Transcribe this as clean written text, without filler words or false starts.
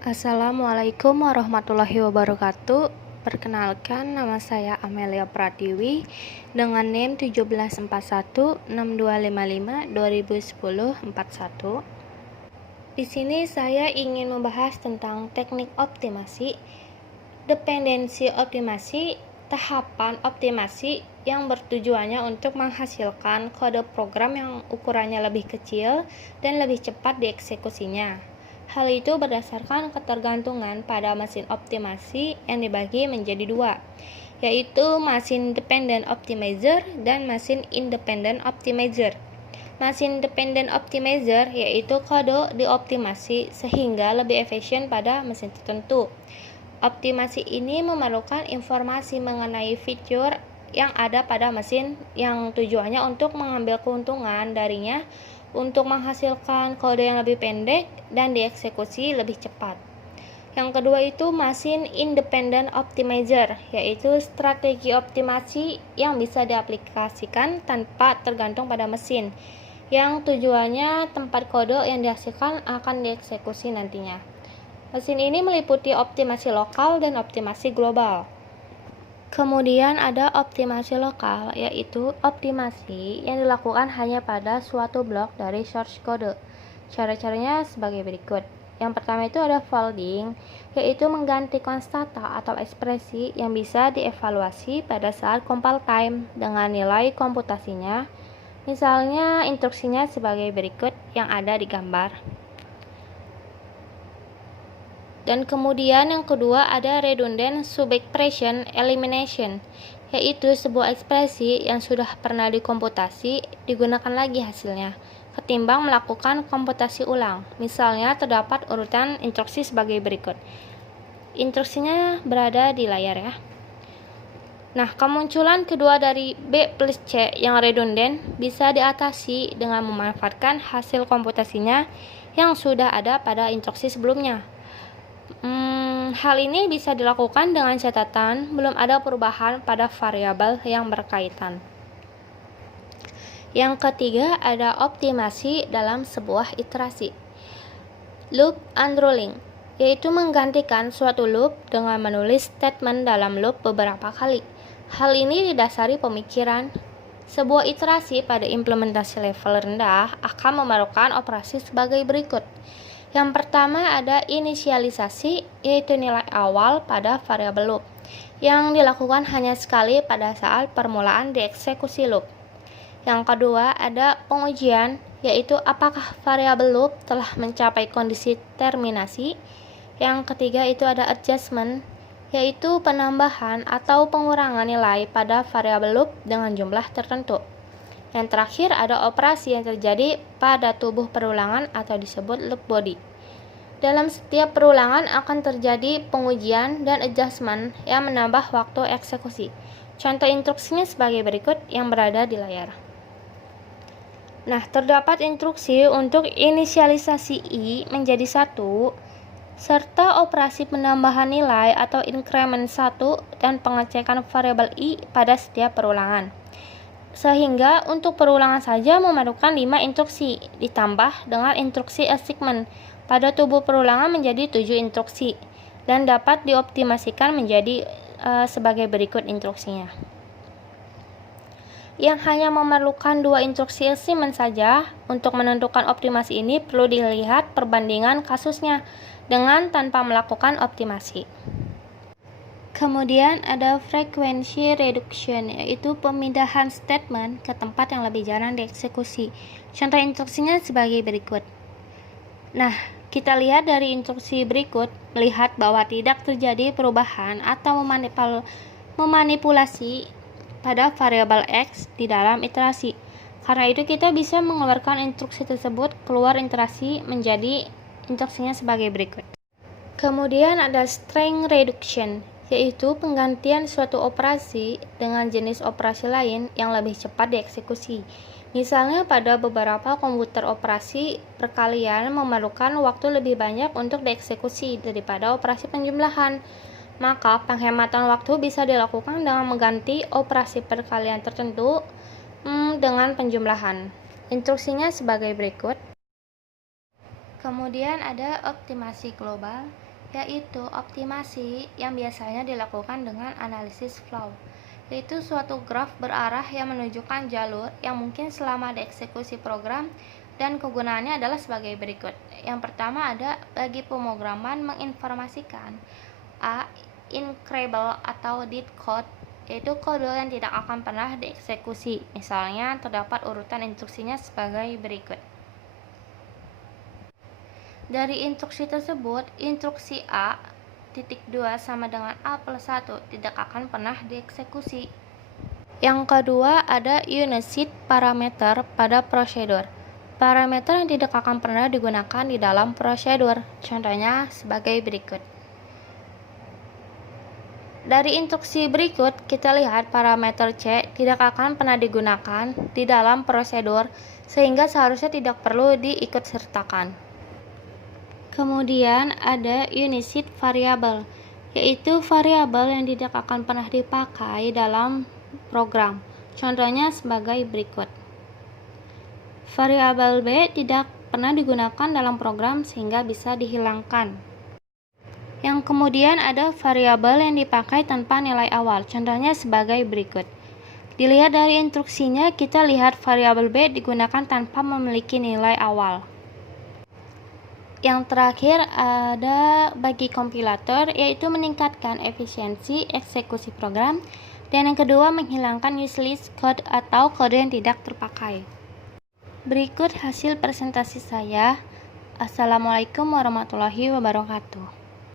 Assalamualaikum warahmatullahi wabarakatuh. Perkenalkan, nama saya Amelia Pratiwi dengan NIM 17416255201041. Di sini saya ingin membahas tentang teknik optimasi, dependensi optimasi, tahapan optimasi yang bertujuannya untuk menghasilkan kode program yang ukurannya lebih kecil dan lebih cepat dieksekusinya. Hal itu berdasarkan ketergantungan pada mesin optimasi yang dibagi menjadi dua, yaitu mesin dependent optimizer dan mesin independent optimizer. Mesin dependent optimizer yaitu kode dioptimasi sehingga lebih efisien pada mesin tertentu. Optimasi ini memerlukan informasi mengenai fitur yang ada pada mesin yang tujuannya untuk mengambil keuntungan darinya untuk menghasilkan kode yang lebih pendek dan dieksekusi lebih cepat. Yang kedua itu mesin independent optimizer, yaitu strategi optimasi yang bisa diaplikasikan tanpa tergantung pada mesin, yang tujuannya tempat kode yang dihasilkan akan dieksekusi nantinya. Mesin ini meliputi optimasi lokal dan optimasi global. Kemudian ada optimasi lokal, yaitu optimasi yang dilakukan hanya pada suatu blok dari source code. Cara-caranya sebagai berikut. Yang pertama itu ada folding, yaitu mengganti konstanta atau ekspresi yang bisa dievaluasi pada saat compile time dengan nilai komputasinya. Misalnya instruksinya sebagai berikut yang ada di gambar. Dan kemudian yang kedua ada redundant subexpression elimination, yaitu sebuah ekspresi yang sudah pernah dikomputasi digunakan lagi hasilnya, ketimbang melakukan komputasi ulang. Misalnya terdapat urutan instruksi sebagai berikut. Instruksinya berada di layar ya. Nah, kemunculan kedua dari B plus C yang redundant bisa diatasi dengan memanfaatkan hasil komputasinya yang sudah ada pada instruksi sebelumnya. Hal ini bisa dilakukan dengan catatan belum ada perubahan pada variabel yang berkaitan. Yang ketiga ada optimasi dalam sebuah iterasi. Loop unrolling, yaitu menggantikan suatu loop dengan menulis statement dalam loop beberapa kali. Hal ini didasari pemikiran sebuah iterasi pada implementasi level rendah akan memerlukan operasi sebagai berikut. Yang pertama ada inisialisasi, yaitu nilai awal pada variabel loop, yang dilakukan hanya sekali pada saat permulaan dieksekusi loop. Yang kedua ada pengujian, yaitu apakah variabel loop telah mencapai kondisi terminasi. Yang ketiga itu ada adjustment, yaitu penambahan atau pengurangan nilai pada variabel loop dengan jumlah tertentu. Yang terakhir ada operasi yang terjadi pada tubuh perulangan atau disebut loop body. Dalam setiap perulangan akan terjadi pengujian dan adjustment yang menambah waktu eksekusi. Contoh instruksinya sebagai berikut yang berada di layar. Nah, terdapat instruksi untuk inisialisasi I menjadi 1, serta operasi penambahan nilai atau increment 1 dan pengecekan variabel I pada setiap perulangan. Sehingga untuk perulangan saja memerlukan 5 instruksi, ditambah dengan instruksi assignment pada tubuh perulangan menjadi 7 instruksi, dan dapat dioptimasikan menjadi sebagai berikut instruksinya. Yang hanya memerlukan 2 instruksi assignment saja, untuk menentukan optimasi ini perlu dilihat perbandingan kasusnya dengan tanpa melakukan optimasi. Kemudian ada frequency reduction, yaitu pemindahan statement ke tempat yang lebih jarang dieksekusi. Contoh instruksinya sebagai berikut. Nah, kita lihat dari instruksi berikut, melihat bahwa tidak terjadi perubahan atau memanipulasi pada variabel X di dalam iterasi. Karena itu kita bisa mengeluarkan instruksi tersebut keluar iterasi menjadi instruksinya sebagai berikut. Kemudian ada strength reduction, yaitu penggantian suatu operasi dengan jenis operasi lain yang lebih cepat dieksekusi. Misalnya pada beberapa komputer operasi perkalian memerlukan waktu lebih banyak untuk dieksekusi daripada operasi penjumlahan. Maka penghematan waktu bisa dilakukan dengan mengganti operasi perkalian tertentu dengan penjumlahan. Instruksinya sebagai berikut. Kemudian ada optimasi global, yaitu optimasi yang biasanya dilakukan dengan analisis flow, yaitu suatu graf berarah yang menunjukkan jalur yang mungkin selama dieksekusi program, dan kegunaannya adalah sebagai berikut. Yang pertama ada bagi pemrograman menginformasikan A. Incredible atau dead code, yaitu kode yang tidak akan pernah dieksekusi. Misalnya terdapat urutan instruksinya sebagai berikut. Dari instruksi tersebut, instruksi A.2 sama dengan A+1 tidak akan pernah dieksekusi. Yang kedua ada unit parameter pada prosedur. Parameter yang tidak akan pernah digunakan di dalam prosedur. Contohnya sebagai berikut. Dari instruksi berikut, kita lihat parameter C tidak akan pernah digunakan di dalam prosedur, sehingga seharusnya tidak perlu diikutsertakan. Kemudian ada unit variable, yaitu variabel yang tidak akan pernah dipakai dalam program. Contohnya sebagai berikut. Variabel B tidak pernah digunakan dalam program sehingga bisa dihilangkan. Yang kemudian ada variabel yang dipakai tanpa nilai awal, contohnya sebagai berikut. Dilihat dari instruksinya, kita lihat variabel B digunakan tanpa memiliki nilai awal. Yang terakhir ada bagi kompilator, yaitu meningkatkan efisiensi eksekusi program, dan yang kedua menghilangkan useless code atau kode yang tidak terpakai. Berikut hasil presentasi saya. Assalamualaikum warahmatullahi wabarakatuh.